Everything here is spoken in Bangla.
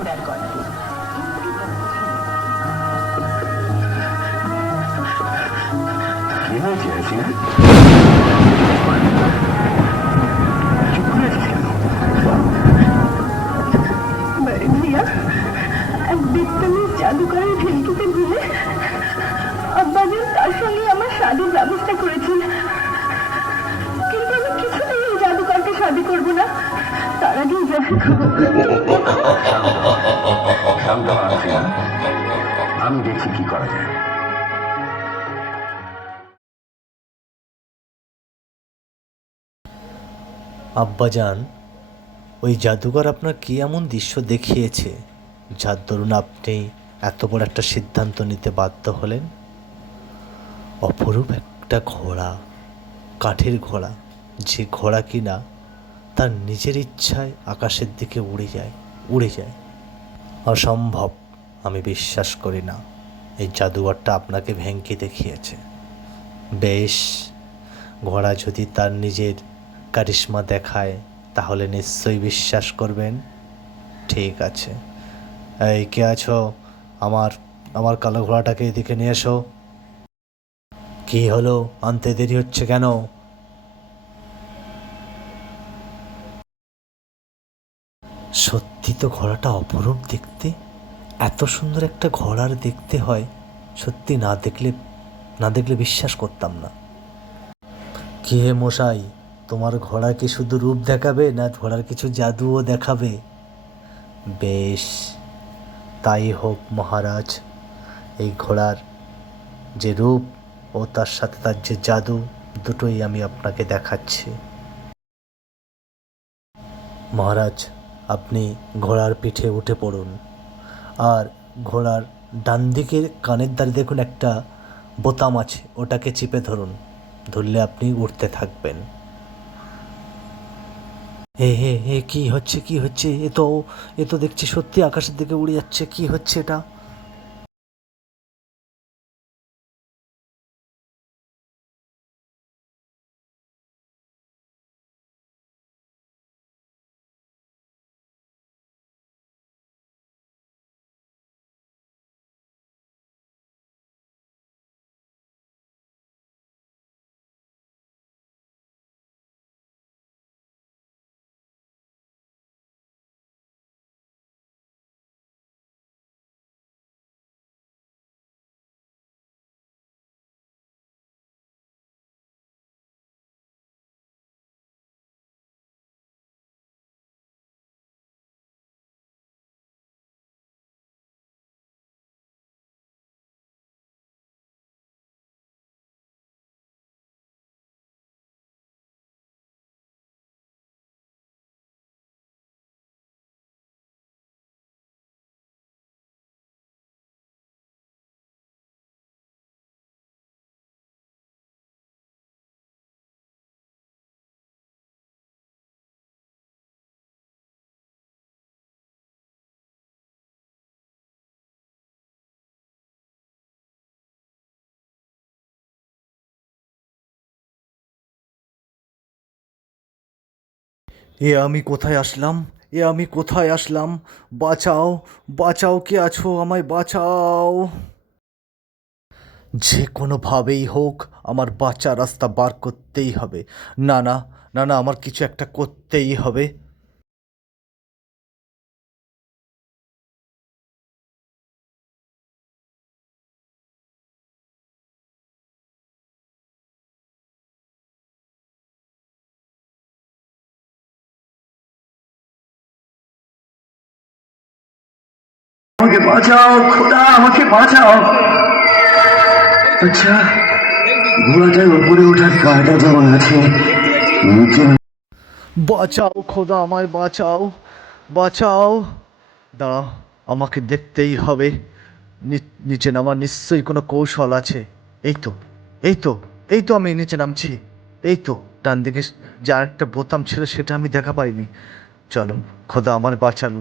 ঘোড়ার গল্প। কি হয়েছে সিনা? চুপ করে আছিস কেন? ভাইয়া, এক বিত্তমিস জাদুকরের ভেলকিতে ভুলে আব্বাজান তার সঙ্গে আমার শাদীর ব্যবস্থা করেছিল, কিন্তু আমি কিছুতেই এই জাদুকরকে শাদী করবো না। তার আগে শান্ত হ সিনা, আমি দেখছি কি করা যায়। আব্বাজান, ওই জাদুকর আপনার কী এমন দৃশ্য দেখিয়েছে যার দরুন আপনি এত বড় একটা সিদ্ধান্ত নিতে বাধ্য হলেন? অপরূপ একটা ঘোড়া, কাঠের ঘোড়া, যে ঘোড়া কিনা তার নিজের ইচ্ছায় আকাশের দিকে উড়ে যায়। অসম্ভব, আমি বিশ্বাস করি না এই জাদুকরটা আপনাকে ভেঙ্কি দেখিয়েছে। বেশ, ঘোড়া যদি তার নিজের কারিশমা দেখায় তাহলে নিশ্চয়ই বিশ্বাস করবেন। ঠিক আছে, এই কে আছো? আমার আমার কালো ঘোড়াটাকে এদিকে নিয়ে এসো। কী হলো, আনতে দেরি হচ্ছে কেন? সত্যি তো ঘোড়াটা অপরূপ দেখতে। এত সুন্দর একটা ঘোড়ার দেখতে হয়, সত্যি না দেখলে বিশ্বাস করতাম না। কি হে মশাই, তোমার ঘোড়া কি শুধু রূপ দেখাবে না ঘোড়ার কিছু জাদুও দেখাবে? বেশ, তাই হোক মহারাজ। এই ঘোড়ার যে রূপ ও তার সাথে তার যে জাদু, দুটোই আমি আপনাকে দেখাচ্ছি। মহারাজ, আপনি ঘোড়ার পিঠে উঠে পড়ুন, আর ঘোড়ার ডান দিকের কানের দ্বারে দেখুন একটা বোতাম আছে, ওটাকে চিপে ধরুন। ধরলে আপনি উঠতে থাকবেন। হে হে হে, কি হচ্ছে? এ তো দেখছি সত্যি আকাশের দিকে উড়ে যাচ্ছে। কি হচ্ছে এটা? এ আমি কোথায় আসলাম? বাঁচাও, বাঁচাও, কে আছো? আমায় বাঁচাও। যে কোনোভাবেই হোক আমার বাঁচার রাস্তা বার করতেই হবে। না না, না না, আমার কিছু একটা করতেই হবে। আমাকে বাঁচাও খোদা, আমাকে বাঁচাও। আচ্ছা, ঘোড়াটার উপরে ওঠার কাঁটা যেমন আছে, নিচে বাঁচাও খোদা, আমায় বাঁচাও, বাঁচাও। দাঁড়াও, আমাকে দেখতেই হবে। নিচে নামার নিশ্চয়ই কোনো কৌশল আছে। এই তো, এই তো, এই তো আমি নিচে নামছি। এই তো, ডান দিকে যে আরেকটা বোতাম ছিল সেটা আমি দেখা পাইনি। চলো, খোদা আমার বাঁচান।